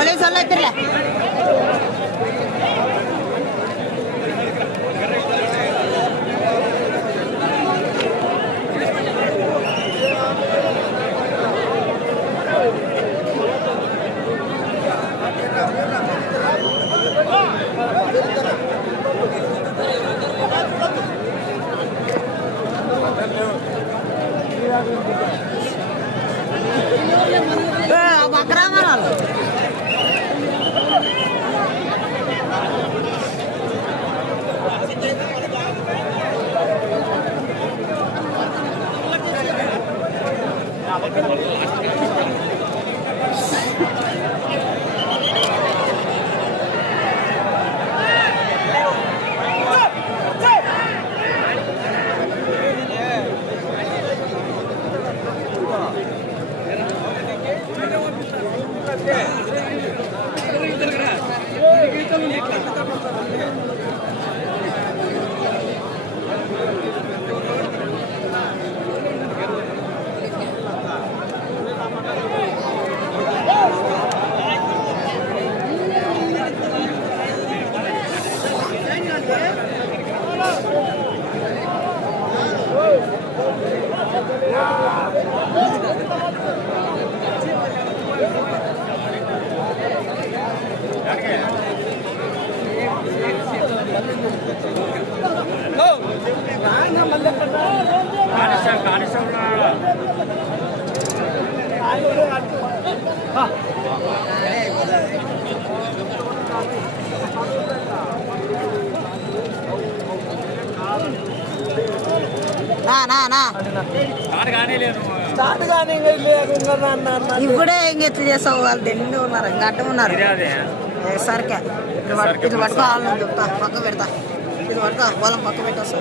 Police వాళ్ళు అయితే start కానీ ఇప్పుడే ఇంక ఎట్లా చేస్తావు? వాళ్ళు దిండి ఉన్నారు ఇంకా అడ్డం ఉన్నారు. సరికే. ఇది పట్టు ఇది పట్టుకో వాళ్ళని చెప్తా. పక్క పెడతా. ఇది పట్టుకో వాళ్ళని పక్క పెట్టేస్తా.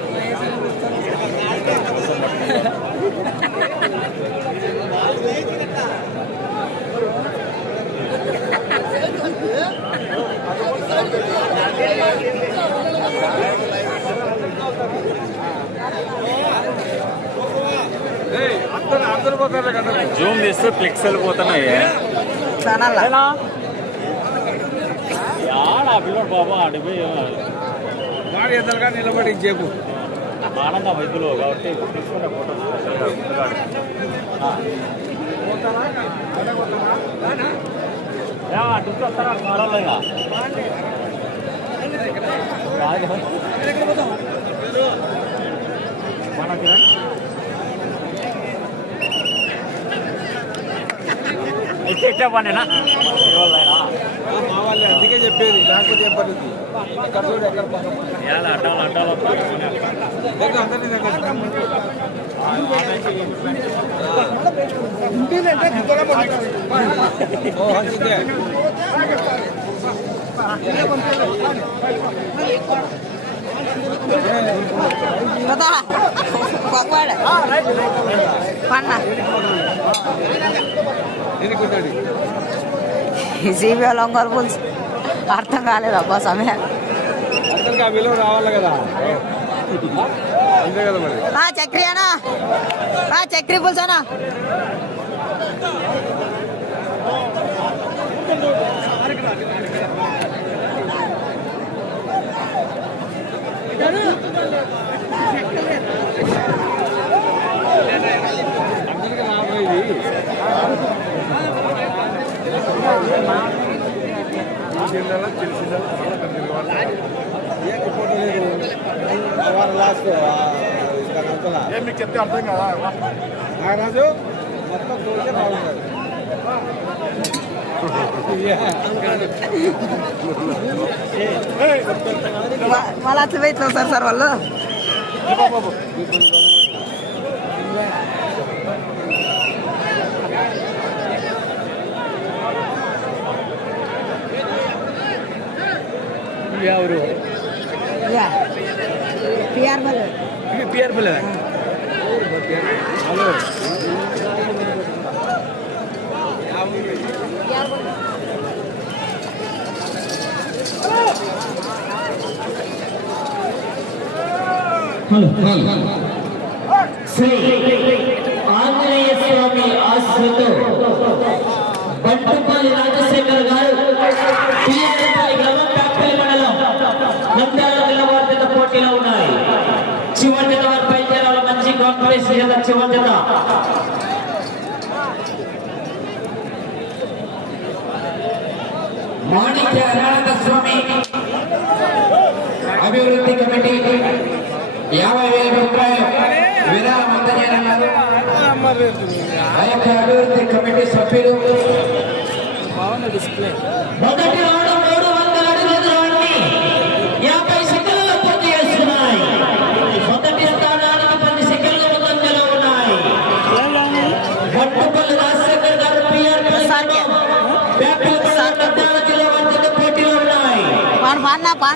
జూమ్ తీస్తే ఫ్లెక్స్ వెళ్ళిపోతున్నాయి ఛానల్ యాడ ఆ పిల్లడు బాబా అడిపోయి ఎదురుగా నిలబడి చెప్పు ఆనంద వైద్యులు కాబట్టి తీసుకునే ఫోటో అటు వస్తారా? మారాలిగా ఇచ్చే పనేనా ఇవాళ మా వాళ్ళు అందుకే చెప్పేది నాకు చెప్పరు ఇది. ఎక్కడ చూడు ఎక్కడ పక్కన. ఎలా అడ్డాలు అడ్డాలు దగ్గర అందరినీ దగ్గర. ఓ, అందుకే. కదా పక్కవాడు పన్న సిబిఐ ఒంగోలు పులుసు. అర్థం కాలేదు అబ్బా సమయం. రావాలి కదా. చక్రి అనా చక్రి పులుసు అనా చెప్తే అర్థం కదా ఆ రాజు మొత్తం చూస్తే బాగుంటుంది మళ్ళీ అట్లా వెయిట్ సార్ సార్ వాళ్ళు ఎవరు పిఆర్ వాళ్ళు పిఆర్ పిల్ల హలో శ్రీ ఆంజనేయ స్వామి ఆశ్రతో బంటుపల్లి రాజశేఖర్ గారు కాంగ్రెస్ జత చివరి జత మాణిక్య అనానంద స్వామి అభివృద్ధి కమిటీ యాభై వేల రూపాయలు విరాళం అందజేయనున్నారు. ఆ యొక్క అభివృద్ధి కమిటీ సభ్యులు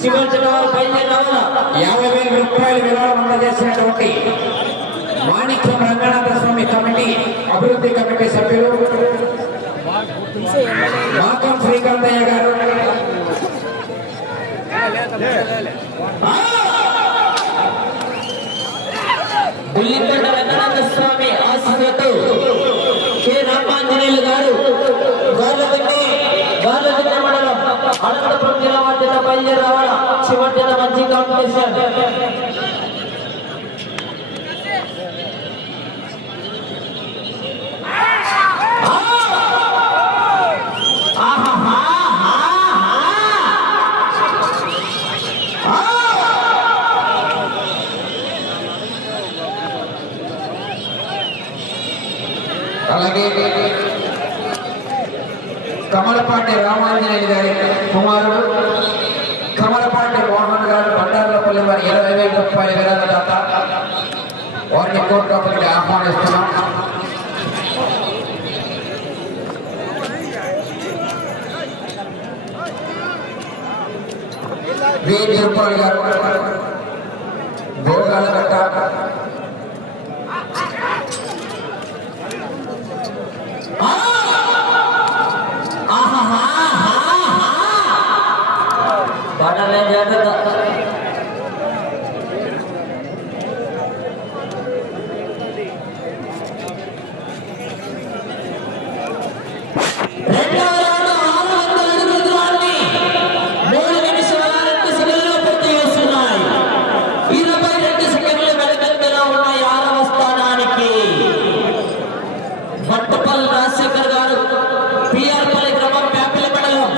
చివరి బయలుదేరాల యాభై వేల రూపాయల విరాళం అందజేసినటువంటి మాణిక్యం రంగనాథ స్వామి కమిటీ అభివృద్ధి కమిటీ సభ్యులు మాకం శ్రీకాంతయ్య గారు. బుల్లికొండ రంగనాథ స్వామి ఆశీస్సులతో కె. రామాంజనేయులు గారు మండలం జిల్లా బయలుదేరి రావాలా చివరి జత మంచి కాంపిటీషన్ అలాగే కమలపాటి రామాంజనేయులు గారి కుమారుడు కమలపాటి మోహన్ గారు బండారులపల్లి వారి ఇరవై వేల రూపాయల విరాళ దాత వారిని లోపలికి ఆహ్వానిస్తున్నాం. వీరు రూపాయలు గారు భోగాల గట్ట బాటలే జాగ్రత్త రెండవ రౌండ్ ఆరు వందల అడుగుల దూరాన్ని మూడు నిమిషాల రెండు సెకండ్లలో పూర్తి చేస్తున్నాయి ఇరవై రెండు సెకండ్లు వెనకంజలో ఉన్నాయి ఆరవ స్థానానికి భట్టపల్లి రాజశేఖర్ గారు పిఆర్ పల్లి గ్రామం ప్యాపిల మండలం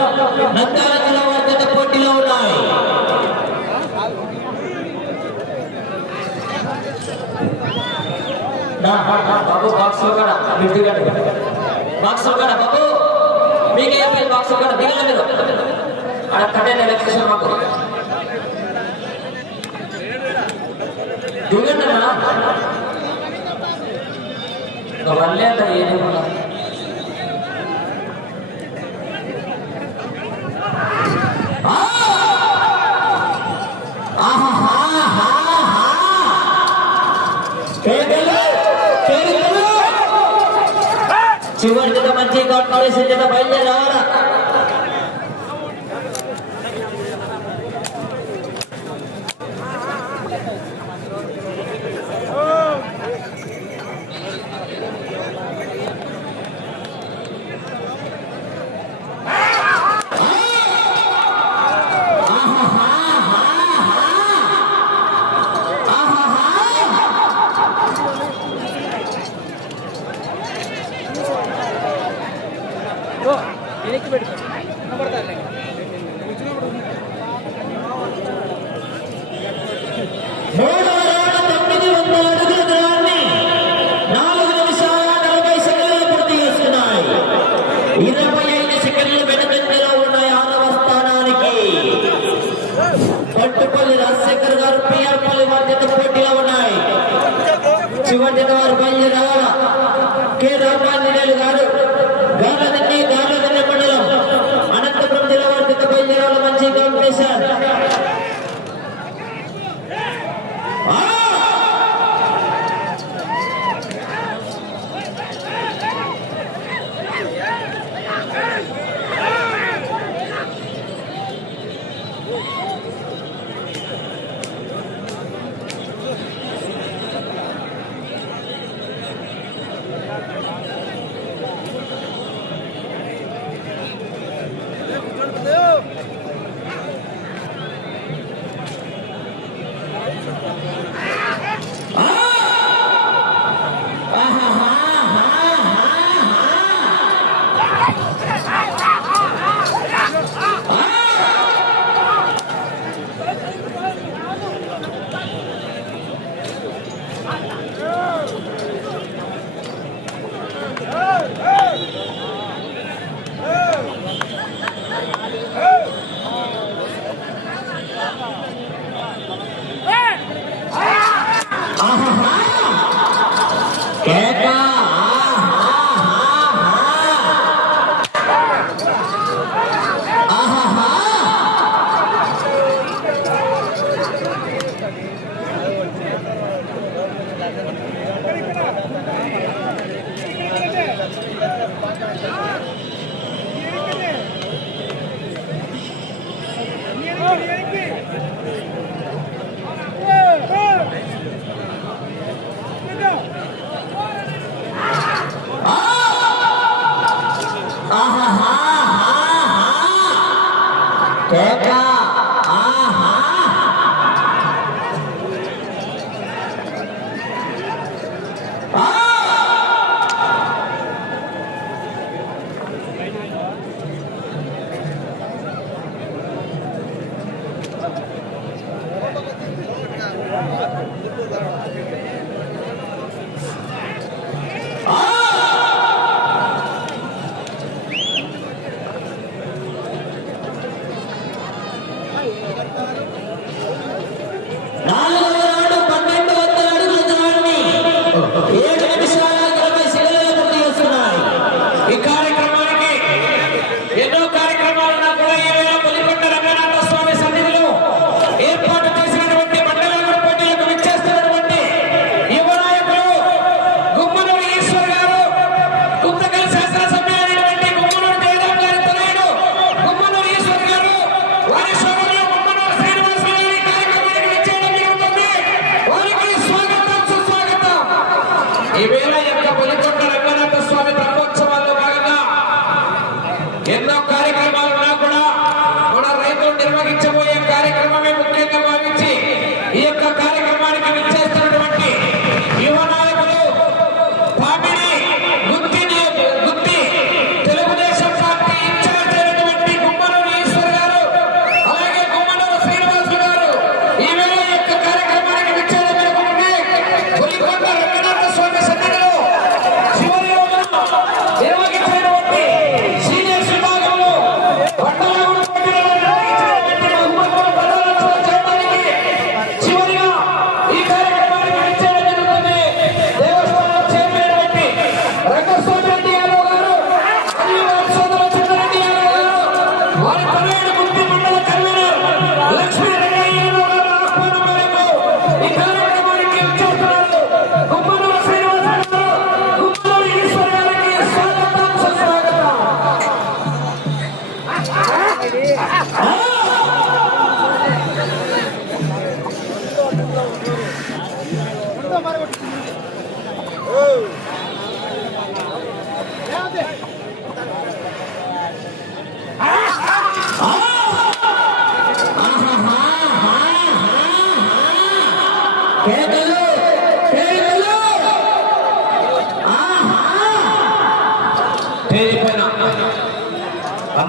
నంద్యాల జిల్లా వర్గత పోటీలో ఉన్నాయి నా, బాబు బాక్స్లో కూడా మీరు దిగండి. బాక్స్లో కూడా బాబు? మీకే చెప్పేది బాక్స్లో కూడా దిగండి మీరు. అక్కడ కట్టే ఎలక్ట్రిషన్ మాకు. దిగండి అన్న. వల్లే అంత ఏది కూడా చివరి జత మంచి కాంపిటీషన్ జత బయలుదేరి రావాలా వెనక్కి పెట్టుకో కనబడతారులే. మూడవ రౌండ్ తొమ్మిది వందల అడుగుల దూరాన్ని నాలుగు నిమిషాల నలభై సెకండ్లు పూర్తి చేస్తున్నాయి ఇరవై ఐదు సెకండ్లు వెనుకంజలో ఉన్నాయి ఆరవ స్థానానికి పట్టుపల్లి రాజశేఖర్ గారు పిఆర్ పల్లి వారి జత పోటీలో ఉన్నాయి చివరి జత వారు బయలుదేరి Thank you.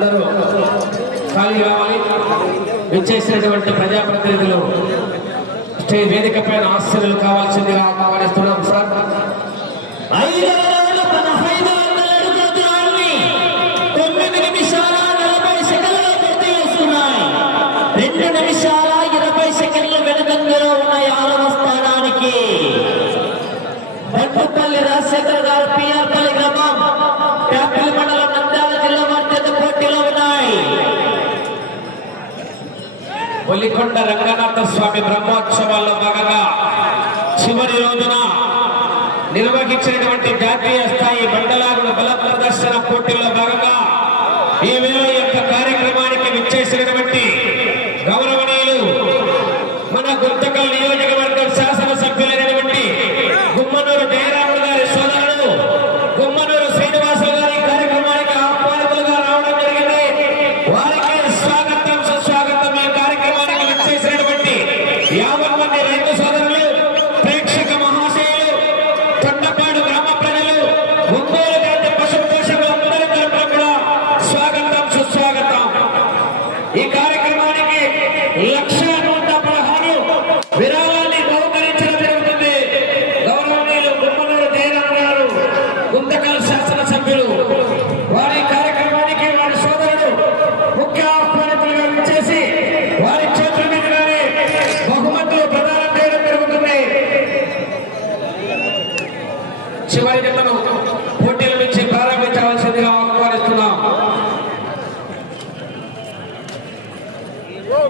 అందరూ ఖాళీ కావాలి. విచ్చేసినటువంటి ప్రజాప్రతినిధులు స్టే వేదిక పైన ఆశ్చర్యలు కావాల్సిందిగా ఆహ్వానిస్తున్నాం సార్. రెండు నిమిషాల ఇరవై స్థానానికి. రాజశేఖర్ గారు పిఆర్ కొండ రంగనాథ స్వామి బ్రహ్మోత్సవాల్లో భాగంగా చివరి రోజున నిర్వహించినటువంటి జాతీయ స్థాయి మండలాగుల బల ప్రదర్శన పోటీల్లో భాగంగా ఈ వేళ యొక్క కార్యక్రమానికి విచ్చేసినటువంటి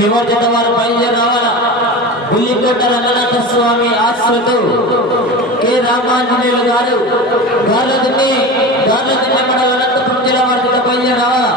చివరి వారు బయలుదేరవల ఉల్లిగడ్డ రంగనాథ స్వామి ఆశ్రతో. కె. రామాంజనేయులు గారు. గార్లదిన్ని గార్లదిన్ని మండల అనంతపురం జిల్లా వారి బయలుదేరవల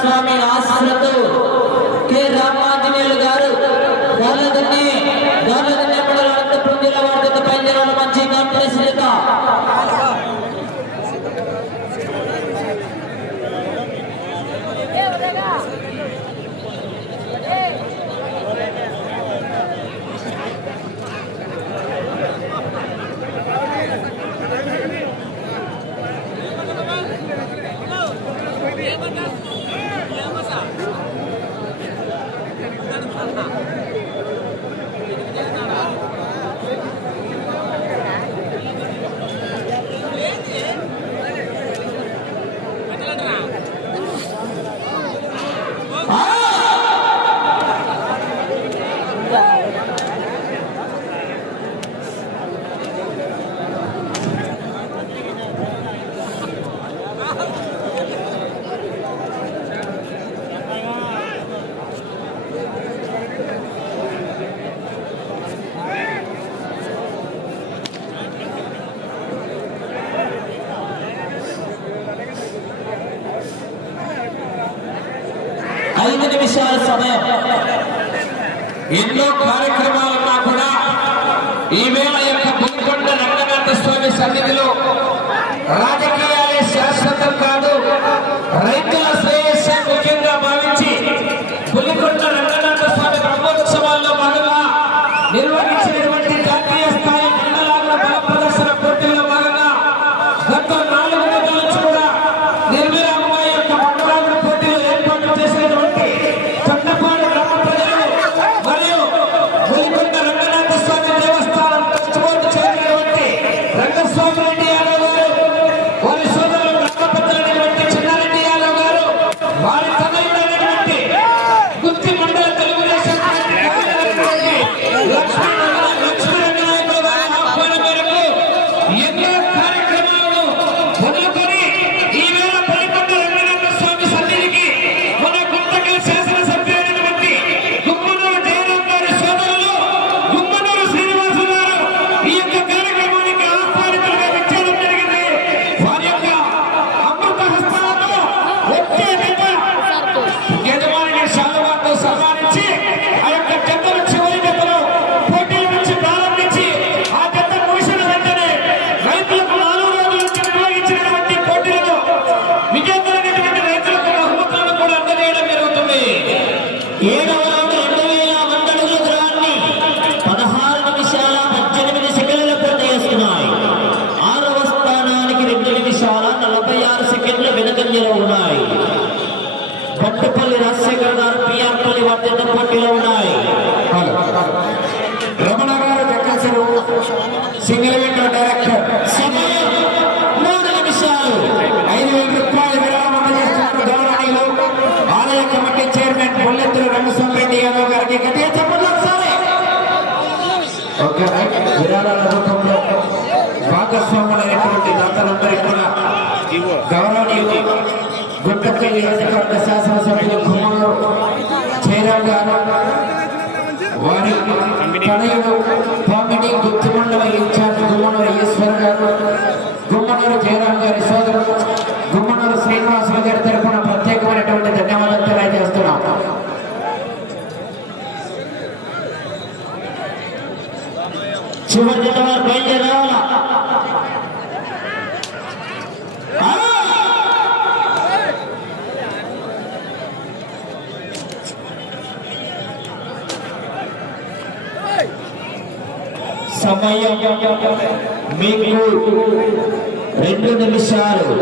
Swami నియోజకవర్గ శాసనసభ్యులు సమయం. మీకు రెండు నిమిషాలు.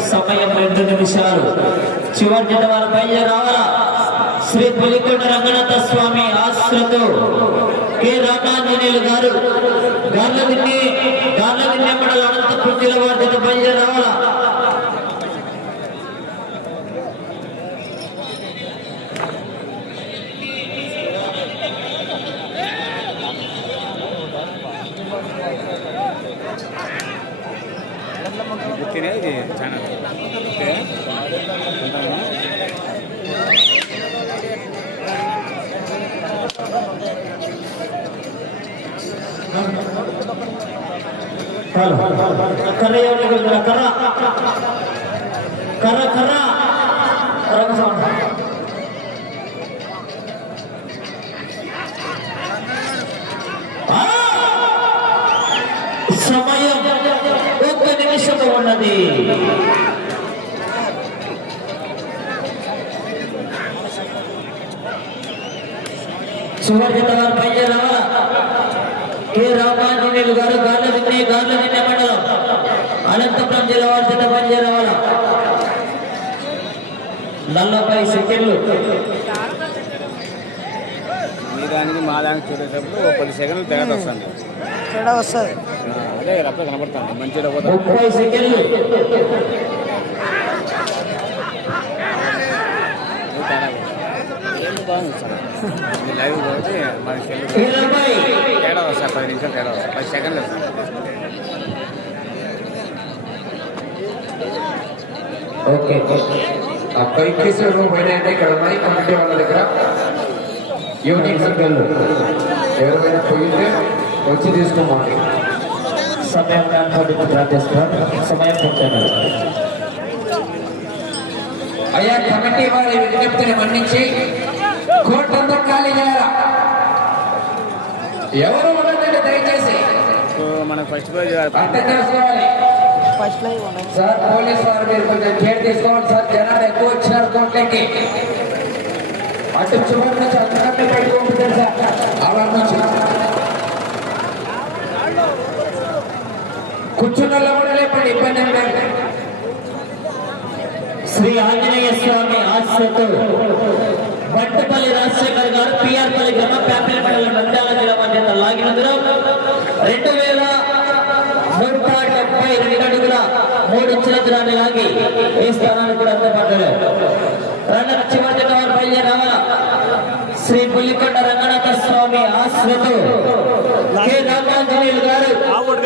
సమయం రెండు నిమిషాలు. చివరి జత వారు రావాలా? శ్రీ పులికొండ రంగనాథ స్వామి ఆశ్రతో కె. రామాంజనేయులు గారు గార్లదిన్ని గార్లదిన్నె మండల అనంతపురం జిల్లా వారి రావాలా? గుర్తినే ఇది ఛానల్ హలో కర్ర ఎవరు కర్ర కర్ర కర్ర ఉన్నది చివరి జత వారు బయలుదేరి రావాలా? కె. రామాంజనేయులు గారు గార్ల నిన్నే గార్ల నిన్నే మండలం. అనంతపురం జిల్లా వారి జత బయలుదేరి రావాలా? నలభై సెకండ్లు. మీ దానికి మా దానికి చూసేటప్పుడు ఒక పది సెకండ్లు తేడా వస్తుంది. తేడా వస్తుంది. అదే రప్ప కనపడుతుంది మంచిగా ముప్పై సెకండ్లు. లైవ్ కాబట్టి మనకి తేడా వస్తాయి పది నిమిషాలు తేడా వస్తాయి పది సెకండ్లు వస్తాయి ఓకే. పైకేశ్వరం పోయినాయంటే ఇక్కడ ఉన్నాయి. కమిటీ వాళ్ళ దగ్గర యూనిట్ సంఖ్యలు ఎవరైనా పోయితే వచ్చి తీసుకోమండి. సమయం కాన్ఫర్ట్ ప్రార్థిస్తున్నారు సమయం పూర్తయినది అయ్యా కమిటీ వారి విజ్ఞప్తిని మన్నించి కోర్టు ఖాళీ చేయాలా? ఎవరు ఉండదండి దయచేసి? సో ఫస్ట్ పేజ్ అర్థం చేసుకోవాలి. సార్ పోలీస్ వారు మీరు కొంచెం కేర్ తీసుకోండి సార్. జనాలు ఎక్కువ వచ్చినారు కోర్టుకి అటు చివరి నుంచి అందరినీ పెట్టుకుంటుంది సార్ అలా నుంచి. కూర్చున్న కూడా లేపండి ఇబ్బంది శ్రీ ఆంజనేయ స్వామి ఆశ్రతో బట్టపల్లి రాజశేఖర్ గారు పిఆర్పల్లి గ్రామ ప్యాపిల్ మండలం నంద్యాల జిల్లా మధ్య లాగినందులో రెండు వేల నూట డెబ్బై రెండు అడుగుల మూడు ఇంచుల లాగి ఈ స్థానాన్ని కూడా అందుబాటులో రన్నర్ చివరి జత వారు బయలుదేరి శ్రీ పుల్లికొండ రంగనాథ స్వామి ఆశ్రతో కే రామాంజనేయులు